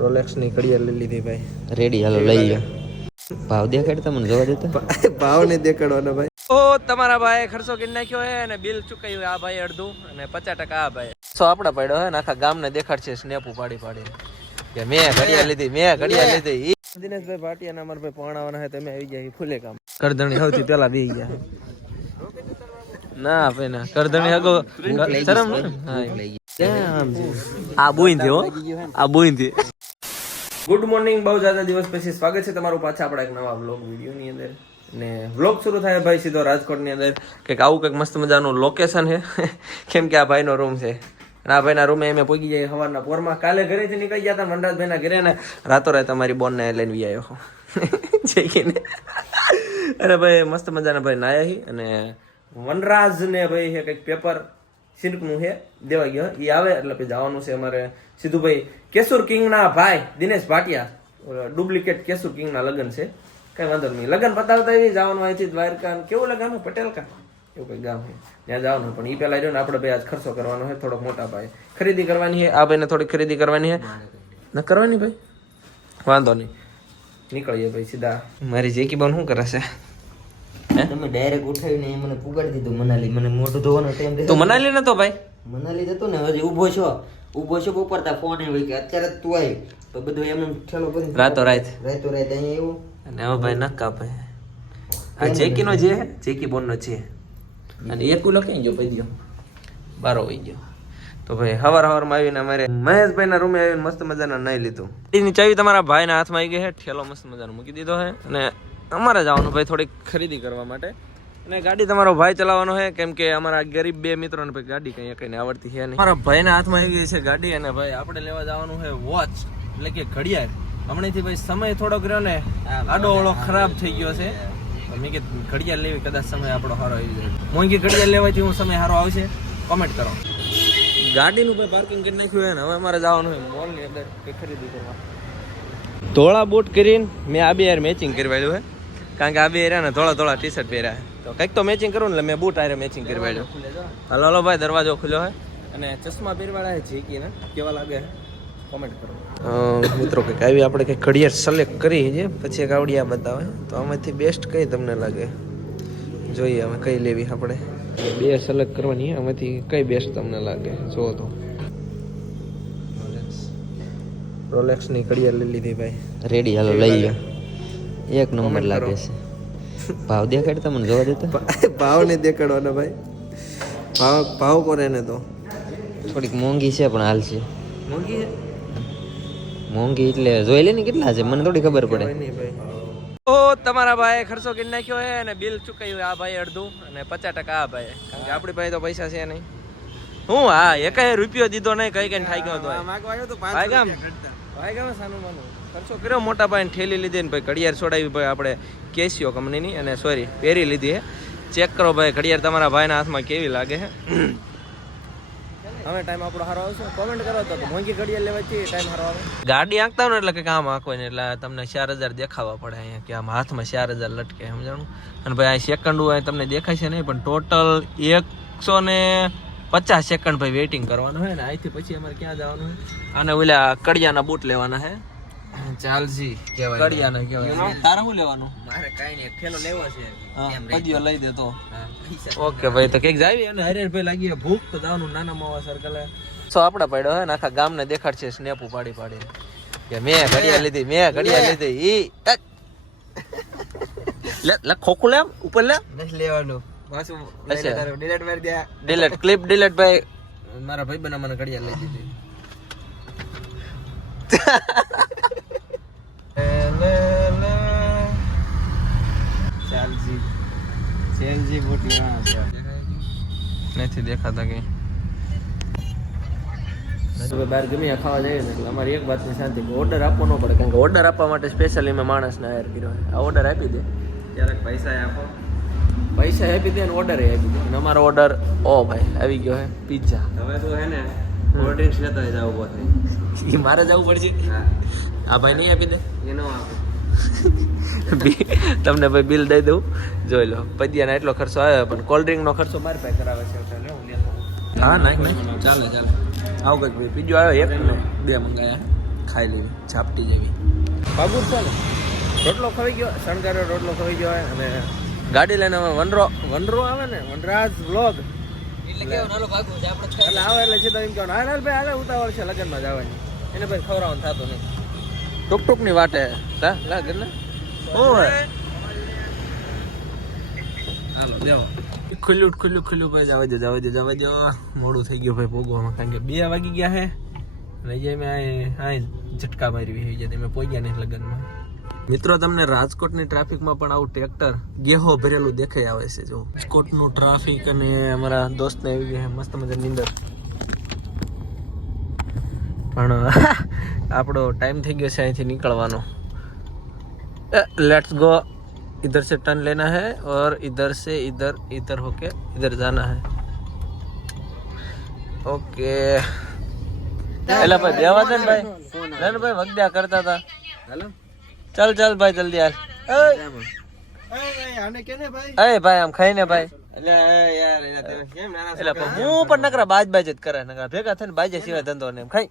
Rolex ની ઘડિયાળ લઈ લીધી ભાઈ. રેડી, હાલો લઈ લો. ભાવ દેખાડ તમને જોવા દેતો. ભાવ ને દેખાડવાનો ભાઈ. ઓ તમારા ભાઈ ખર્ચો કરી નાખ્યો હે અને બિલ ચૂકાયું આ ભાઈ અડધું અને 50% આ ભાઈ. સો આપડા પડ્યો હે ને આખા ગામને દેખાડશે સ્નેપ પાડી પાડી કે મેં ઘડિયાળ લીધી, મેં ઘડિયાળ લીધી. દિનેશભાઈ ભાટિયા ના અમારા ભાઈ પરણાવાના હે, તમે આવી ગયા ફૂલે કામ. કરધણી સૌથી પેલા બી ગયા ના ભાઈ ના કરધણી હગો શરમ આ બોઈન થી હો, આ બોઈન થી. ગુડ મોર્નિંગ, બહુ જ્યાદા દિવસ પછી સ્વાગત છે તમારું પાછા આપણા એક નવા વ્લોગ વિડીયો ની અંદર. ને વ્લોગ શરૂ થાય ભાઈ સીધો રાજકોટ ની અંદર કંઈક આવું કંઈક મસ્ત મજાનું લોકેશન છે કેમ કે આ ભાઈ નો રૂમ છે અને આ ભાઈના રૂમે અમે પહોંચી જઈએ સવારના પોરમાં. કાલે ઘરેથી નીકળી ગયા હતા વનરાજભાઈ ના ઘરે ને રાતોરાત અમારી બોન ને લઈને વી આવ્યો જઈને. અરે ભાઈ મસ્ત મજાના ભાઈ નાયા અને વનરાજ ને ભાઈ છે કંઈક પેપર સિલ્ક નું છે દેવા ગયો, એ આવે એટલે પછી જવાનું છે અમારે સીધું ભાઈ કેસુર કિંગ ના ભાઈ દિનેશ ભાટિયા, ડુપ્લિકેટ કેસુર કિંગ ના લગ્ન છે. કઈ વાંધો નહીં, લગ્ન પતાવતા એવી જવાનું અહીંથી દ્વારકા. કેવું લગ્ન પટેલ કા એવું કઈ ગામ છે ત્યાં જવાનું, પણ એ પેલા રહ્યો ને આપણે ભાઈ આજ ખર્ચો કરવાનો છે થોડોક મોટા ભાઈ. ખરીદી કરવાની છે આ ભાઈ ને, થોડી ખરીદી કરવાની છે ન કરવાની ભાઈ, વાંધો નહીં નીકળીએ ભાઈ સીધા. મારી જેકી બોન શું કરે છે? તમે ડાયરેક્ટ ઉઠાવીને મને પુગાડી દીધું મનાલી. મને મોઢું ધોવાનો ટાઈમ તું મનાલી નતો ભાઈ? મનાલી જતો ને, હજી ઊભો છો બપોરતા ફોન આવ્યો કે અત્યારે જ તું આવી તો બધું એમ ઠેલો કરી રાતો રાત અહીંયા એવું. અને હવે ભાઈ નક્કા ભાઈ આ જેકી નો જે જેકી બોન નો છે અને એકુલો કઈ ગયો ભાઈ ગયો બારો હોઈ ગયો. તો ભાઈ હવાર માં આવીને અમારે મહેશભાઈ ના રૂમે આવીને મસ્ત મજાના નાઈ લીધું. એની ચાવી તમારા ભાઈ ના હાથમાં આવી ગઈ છે, ઠેલો મસ્ત મજાનો મૂકી દીધો છે અને અમારે જવાનું ભાઈ થોડીક ખરીદી કરવા માટે. અને ગાડી તમારો ભાઈ ચલાવવાનો છે કેમ કે અમારા ગરીબ બે મિત્રો ને ગાડી કઈ આવડતી છે નહીં. અમારા ભાઈ ના હાથમાં આવી ગઈ છે ગાડી અને ભાઈ આપણે લેવા જવાનું છે વોચ એટલે કે ઘડિયાળ. હમણાંથી ભાઈ સમય થોડોક રહ્યો ને આડો ઓળો ખરાબ થઈ ગયો છે. મેં કીધું ઘડિયાળ લેવી, કદાચ સમય આપણો સારો આવી જાય. મોંઘી ઘડિયાળ લેવાથી હું સમય સારો આવશે કોમેન્ટ કરો. ગાડીનું ભાઈ પાર્કિંગ કરી નાખ્યું હોય ને હવે અમારે જવાનું હોય મોલ ની અંદર કઈ ખરીદી કરવા. ધોળા બૂટ કરીને મેં આ બે યાર મેચિંગ કરવાડ્યું છે કારણ કે આ બે રહ્યા ને ધોળા ધોળા ટી શર્ટ પહેર્યા છે તો કંઈક તો મેચિંગ કરું ને એટલે મેં બૂટ આરે મેચિંગ કરવાડ્યું. હાલો હાલો ભાઈ દરવાજો ખુલ્યો છે અને ચશ્મા પહેરવાળા છે જેકીને કેવા લાગે છે કોમેન્ટ કરો. મિત્રો કંઈક આવી આપણે કંઈક ઘડિયાળ સિલેક્ટ કરી છે પછી એક આવડી આ બતાવે તો આમાંથી બેસ્ટ કઈ તમને લાગે જોઈએ અમે કઈ લેવી. આપણે બે સિલેક્ટ કરવાની આમાંથી કઈ બેસ્ટ તમને લાગે જો તો. રોલેક્સ ની ઘડિયાળ લઈ લીધી ભાઈ. રેડી, હાલો લઈ લો. એક નંબર લાગે છે. ભાવ દેખાડ તમને જોવા દેતો. ભાવ ને દેખાડવાનો ભાઈ, ભાવ કરે ને તો થોડીક મોંઘી છે પણ હાલ છે. મોંઘી છે? મોંઘી એટલે જોઈ લે ને કેટલા છે મને થોડી ખબર પડે. ઓ તમારા ભાઈ ખર્ચો કરી નાખ્યો હે અને બિલ ચૂકાયું આ ભાઈ અડધું અને 50% આ ભાઈ, કારણ કે આપણી પાસે તો પૈસા છે નહીં. હું હા એકાય રૂપિયો દીધો નહીં કઈ કઈ થાય ગયો તો ભાઈ ગામ સાનું માનું ખર્ચો કર્યો મોટા ભાઈ ઠેલી લીધી ને ભાઈ ઘડિયાળ છોડાવી ભાઈ આપણે કેસીઓ કંપનીની અને સોરી પહેરી લીધી હે. ચેક કરો ભાઈ ઘડિયાળ તમારા ભાઈના હાથમાં કેવી લાગે છે. હવે ટાઈમ આપણો સારો આવશે કોમેન્ટ કરો તો મોંઘી ઘડિયાળ લેવાથી ટાઈમ સારો આવે. ગાડી આંકતા હોય ને એટલે કે કામ આંખો ને એટલે તમને 4000 દેખાવા પડે અહીંયા કે આમ હાથમાં 4000 લટકે સમજાણું. અને ભાઈ અહીં સેકન્ડ હોય તમને દેખાય છે નહીં પણ ટોટલ 150 સેકન્ડ ભાઈ વેઇટિંગ કરવાનું હોય ને. અહીંથી પછી અમારે ક્યાં જવાનું હોય અને ઓલા કડિયાના બૂટ લેવાના હે. ચાલજી કહેવાય કડિયાના કહેવાય. તારે શું લેવાનું? મારે કાઈ નહીં, ખેલો લેવો છે પદિયો લઈ દે તો. ઓકે ભાઈ તો કઈક જાવી અને હરેશભાઈ લાગી ભૂખ તો જવાનું નાના માવા સર્કલે. સો આપડા પડ્યો હે ને આખા ગામને દેખાડશે સ્નેપ પાડી પાડી કે મેં ઘડિયાળ લીધી, મેં ઘડિયાળ લીધી. ઈ લે ખોખું લે ઉપર લે નથી લેવાનું પાછું ડિલીટ મારી દે. ડિલીટ ક્લિપ ડિલીટ ભાઈ. મારા ભાઈ બના મને ઘડિયાળ લઈ દીધી. ચાલજી ચેલજી બૂટ લેવા છે નથી દેખાતા કઈ. બહાર ગમે ખાવા જઈએ ને એટલે અમારી એક વાતની શાંતિ કે ઓર્ડર આપવો ન પડે, કારણ કે ઓર્ડર આપવા માટે સ્પેશિયલી મેં માણસને હાયર કર્યો. આ ઓર્ડર આપી દે ક્યારેક પૈસા આપો, પૈસા આપી દે ને ઓર્ડર આપી દે. અને અમારો ઓર્ડર ઓ ભાઈ આવી ગયો હે પિઝા. હવે તો હે ને કોલ્ડ ડ્રિંક્સ લેતા જવું પડે. મારે જવું પડશે. આ ભાઈ નહીં આપી દે એનો આપે તમને ભાઈ બિલ દઈ દઉં જોઈ લો. પદિયાના એટલો ખર્ચો આવ્યો પણ કોલ્ડ ડ્રિંક નો ખર્ચો મારી પાસે કરાવે છે એટલે હું લેતો. હા નાખ ચાલે ચાલે. આવું કંઈક ભાઈ બીજો આવ્યો એક ને બે મંગાયા ખાઈ લેવી ઝાપટી જેવી બાબુર છે ને રોટલો ખવાઈ ગયો શણગાર્યો રોટલો ખવાઈ ગયો હોય અને ગાડી લઈને અમે વનરો આવે ને વનરાજ વ્લોગ એટલે આવે એટલે સીધા એમ કહેવાનું હાલ ભાઈ હાલે ઉતાવળ છે લગ્નમાં જવાની એને ભાઈ ખવડાવવાનું થતું નહીં ટૂંકની વાટે લાગે ને હાલો દેવો ખુલ્લું ભાઈ જવા દો મોડું થઈ ગયું ભાઈ પોગવામાં કારણ કે 2 વાગી ગયા છે અને જે મેં અહીં ઝટકા મારી હોય છે મેં પોગ્યા નહીં લગ્નમાં મિત્રો તમને રાજકોટની ટ્રાફિકમાં પણ આવું ટ્રેક્ટર ગેહો ભરેલું દેખાઈ આવે છે જો રાજકોટનું ટ્રાફિક અને અમારા દોસ્તને આવી ગયા મસ્ત મજાની નીંદર પણ આપણો ટાઈમ થઈ ગયો છે અહીંથી નીકળવાનો लेट्स गो इधर से टर्न लेना है और इधर से इधर होके इधर जाना है ओके एला भाई देवा दे भाई नन भाई वगद्या करता था हेलो चल भाई जल्दी यार आने केने भाई ए भाई हम खाई ने भाई એટલે યાર એને કેમ નાના એટલે હું પણ નકરા બાજ જ કરે નકરા ભેગા થઈને બાજે સિવાય ધંધો ને એમ ખાઈ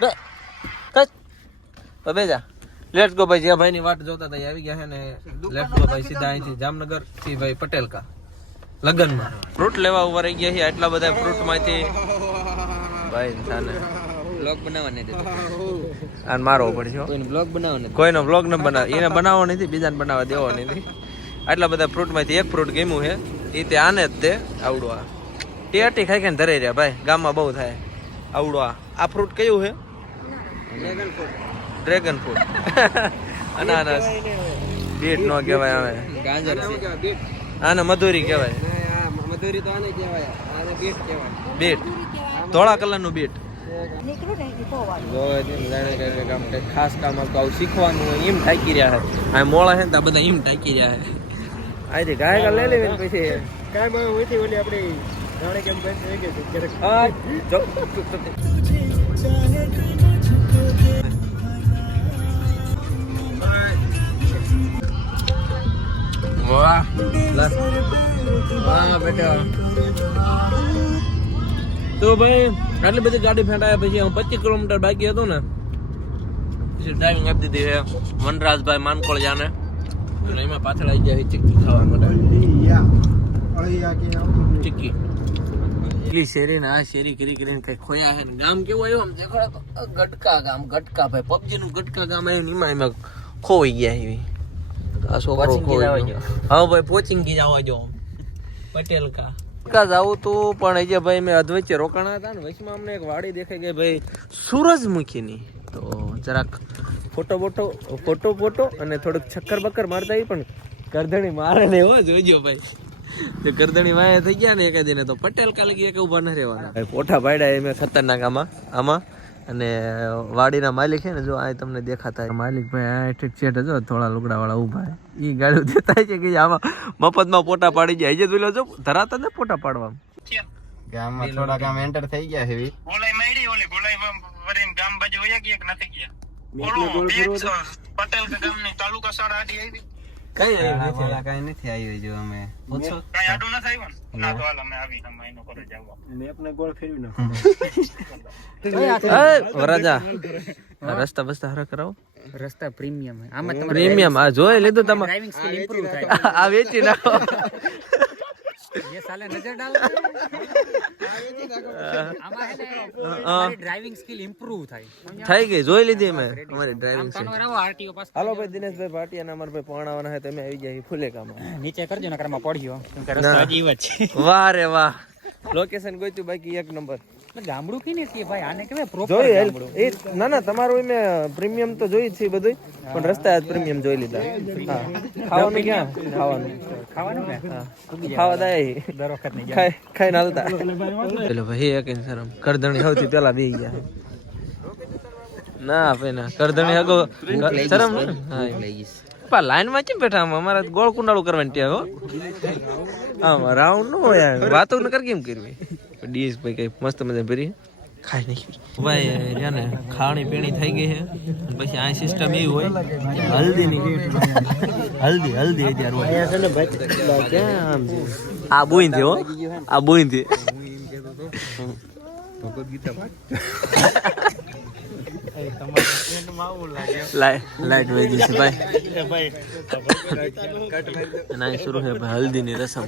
બે કચ તો બેજા લેટ્સ ગો ભાઈ જ્યાં ભાઈની વાટ જોતા હતા આવી ગયા છે ને લેટ્સ ગો ભાઈ સીધા અહીંથી જામનગર થી ભાઈ પટેલ કા લગનમાં ફ્રૂટ લેવા ઉભા રહી ગયા છે આટલા બધા ફ્રૂટ માંથી ભાઈ થાને બ્લોગ બનાવવા નહીં દેતો આન મારવો પડશે કોઈનો બ્લોગ બનાવવો નથી કોઈનો બ્લોગ ન બનાવ એને બનાવવો નથી બીજાને બનાવવા દેવો નથી આટલા બધા ફ્રૂટ માંથી એક ફ્રૂટ ગમ્યું છે એ તે આને જ તે આવડો આ ટેટી ખાઈ ખાઈને ધરાઈ રહ્યા ભાઈ ગામમાં બહુ થાય આવડો આ ફ્રૂટ કયું છે ડ્રેગન ફ્રૂટ અનાનસ બીટ નો કહેવાય હવે ગાજર છે આને મધુરી કહેવાય મધુરી તો આને કહેવાય આને બીટ કહેવાય બીટ ધોળા કલરનું બીટ ખાસ કામ આવું શીખવાનું એમ ટાંકી રહ્યા છે આ મોળા છે ને તો બધા એમ ટાંકી રહ્યા છે આજે ગાય કા લઈ લેવી પછી કાંઈ ભાઈ ઓછી ઓલી આપણે જાણે કેમ વાહ બેટા તો ભાઈ આટલી બધી ગાડી ફેંટાયા પછી 25 કિલોમીટર બાકી હતું ને પછી ડ્રાઇવિંગ આપી દીધી છે વનરાજભાઈ માનકોળ જાને અને એમાં પાછળ આવી જાય ચીક્કી ખાવા માટે ચીક્કી એટલી શેરી ને આ શેરી કરીને કઈ ખોયા છે ને ગામ કેવું આવ્યું આમ દેખાડો તો ગટકા ગામ ગટકા ભાઈ પબજી નું ગટકા ગામ આવ્યું એમાં ખોવાઈ ગયા એવી આ છોકરો ખોવાઈ ગયો હા ભાઈ પોચિંગી જવા જો પટેલ કા જાવું તું પણ અહીંયા ભાઈ મેં અદ્વૈત રોકાણા હતા ને વચમાં અમને એક વાડી દેખાઈ ગઈ ભાઈ સૂરજમુખીની તો જરાક ફોટો અને થોડુંક ચક્કર બક્કર મારતા આવી પણ કરધણી મારે ને એવો જોઈજો ભાઈ જો કરધણી વાયા થઈ ગયા ને એકાદીને તો પટેલ કાલે એક ઉભા ન રહેવાના પોઠા પાડ્યા મેં ખતરનાક આમાં અને વાડીના માલિક છે ને જો આ તમને દેખાતા માલિક ભાઈ આ ઠીક છેટ જો થોડા લુગડા વાળા ઉભા ઈ ગાડી દેતા છે કે આમાં મફતમાં પોટા પાડી જાય જે પેલો જો ધરાતા ને પોટા પાડવા ગામમાં થોડા ગામ એન્ટર થઈ ગયા છે ઓલાઈ મેડી ઓલી ગોલાઈ વરીન ગામ બાજુ વયા ગયા કે નથી ગયા પટેલ કે ગામની તાલુકા શાળા આડી આવી કઈ નથી આવી જો અમે પૂછો કઈ આડું ન થાય ના તો હાલ અમે આવી મહિનો કરે જાવ ને આપણે ગોળ ફેરવી નાખો વરાજા રસ્તા બસ્તા હરા કરાવો રસ્તા પ્રીમિયમ હે આમાં તમારે પ્રીમિયમ આ જોઈ લીધું તમે ડ્રાઇવિંગ સ્કિલ ઇમ્પ્રૂવ થાય આ વેચી નાખો ये साले नजर डाल आ वेचી નાખો આમાં હે ને તમારી ડ્રાઇવિંગ સ્કિલ ઇમ્પ્રૂવ થાય થઈ ગઈ જોઈ લીધી મેં અમારી ડ્રાઇવિંગ સ્કિલ તમારો આરટીઓ પાસ હાલો ભાઈ દિનેશભાઈ ભાટિયા અમાર ભાઈ પોણાવાના હે તમે આવી જાય ફૂલે કામ નીચે કરજો નકર માં પડ્યો કેમ કે રસ્તો અજીબ છે વાહ રે વાહ લોકેશન ગોત્યું બાકી એક નંબર ગામડું કી નથી ભાઈ આને કેવાય પ્રોપર ગામડું એ ના તમારું મે પ્રીમિયમ તો જોઈ છે બધું પણ રસ્તા આજ પ્રીમિયમ જોઈ લીધા હા ખાવાનું ક્યાં ખાવાનું ને હા ખાવા દાય દર વખત નહીં ખાઈ નાલતા પેલો ભાઈ એક શરમ કરધણી સૌથી પહેલા બેહી ગયા ના ભાઈ ના કરધણી હગો શરમ હા લઈ ગઈશ પા લાઈન માં કેમ બેઠા અમારા ગોળ કુંડાળું કરવાની ત્યાં હો હા રાઉન્ડ નો યાર વાતો ન કર કેમ કરવી ડીએસ ભાઈ કઈ મસ્ત મજા ભરી ખાઈ નાખી ભાઈ જાને ખાણી પીણી થઈ ગઈ છે પછી આ સિસ્ટમ એવી હોય કે હલ્દી ની હલ્દી અત્યારે હોય છે ને ભાઈ કેમ આ બોઈન થી હો આ બોઈન થી ભગવદ ગીતા લાઈટ વહી છે ભાઈ અને અહીં શરૂ છે ભાઈ હલ્દીની રસમ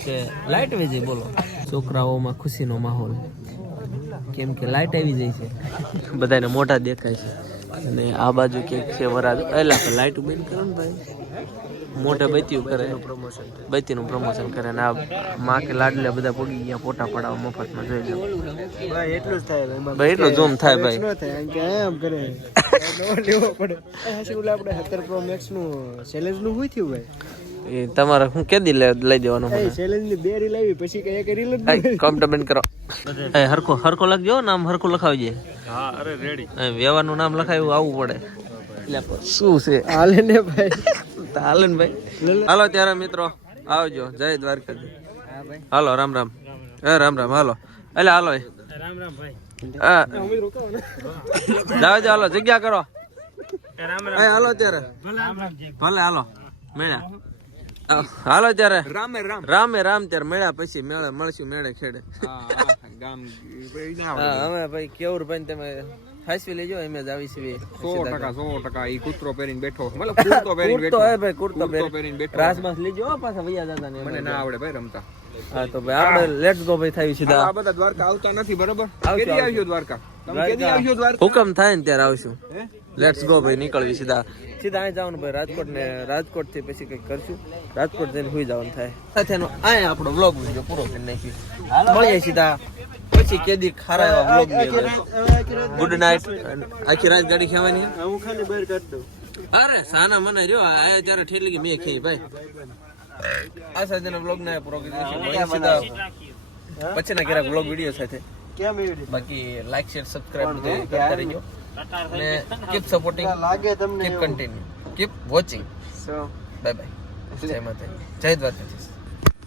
કે લાઈટ વહી જાય બોલો છોકરાઓમાં ખુશીનો માહોલ કેમ કે લાઈટ આવી જાય છે બધાને મોઢા દેખાય છે અને આ બાજુ ક્યાંક છે વરાજ એલા લાઈટ બંધ કરો ને ભાઈ મોઢે બત્યું કરે બત્તીનું પ્રમોશન કરે અને આ માં કે લાડલે બધા પગી ગયા ફોટા પડાવવા મફતમાં જોઈ લો ભાઈ એટલું જ થાય ભાઈ એટલું ઝૂમ થાય ભાઈ ન થાય કારણ કે એમ કરે લેવો પડે હાસી ઓલા આપણે 17 પ્રો મેક્સ નું ચેલેન્જ નું હોય થયું ભાઈ એ તમારે હું કેદી લઈ દેવાનો એ ચેલેન્જ ની બે રીલ આવી પછી કઈ એક રીલ જ કોમેન્ટ બંધ કરો એ હરખો લખજો નામ હરખું લખાવજે હા અરે રેડી વ્યવહારનું નામ લખાવ્યું આવવું પડે શું છે હાલે ને ભાઈ હાલે ને ભાઈ હાલો ત્યારે મિત્રો આવજો જય દ્વારકાજી હાલો રામ રામ રામ રામ હાલો એટલે હાલો રામ રામ ભાઈ હા જાવ હાલો જગ્યા કરો હાલો ત્યારે ભલે હાલો મેળ્યા હાલો ત્યારે રામે રામ ત્યારે મેળ્યા પછી મેળે મળશું મેળે ખેડે હવે ભાઈ કેવું ભાઈ તમે હાસવી લેજો અમે જ આવી છીએ 100% ઈ કૂતરો પહેરીને બેઠો મતલબ કૂતરો પહેરીને બેઠો હે ભાઈ કુર્તો પહેરીને બેઠો રાસમાસ લેજો પાછા વૈયા દાદા ને મને ના આવડે ભાઈ રમતા હા તો ભાઈ આપણે લેટ્સ ગો ભાઈ થાય સીધા આ બધા દ્વારકા આવતા નથી બરોબર કેદી આવજો દ્વારકા તમે કેદી આવજો દ્વારકા હુકમ થાય ને ત્યારે આવશું લેટ્સ ગો ભાઈ નીકળવી સીધા અહીં જવાનું ભાઈ રાજકોટ થી પછી કઈક કરશું રાજકોટ જઈને સુઈ જવાનું થાય સાથેનો આ આપણો વ્લોગ વિડિયો પૂરો કરી નાખ્યો મળીએ સીધા પછી કેદી ખારા એવા વ્લોગ ની ગુડ નાઈટ આખી રાત ગાડી ખેવાની હું ખાલી બહાર કાઢ દઉં અરે સાના મને રહ્યો આયા ત્યારે ઠેલી કે મેં ખેઈ ભાઈ આ સાથેનો વ્લોગ ને પૂરો કરી દઈશું મળીએ સીધા પછીના ક્યારેક વ્લોગ વિડિયો સાથે કેમ એવી બાકી લાઈક શેર સબસ્ક્રાઇબ બધું કરતા રહેજો અને કીપ સપોર્ટિંગ લાગે તમને keep continue keep watching so bye bye જય માતા જય દ્વારકાધીશ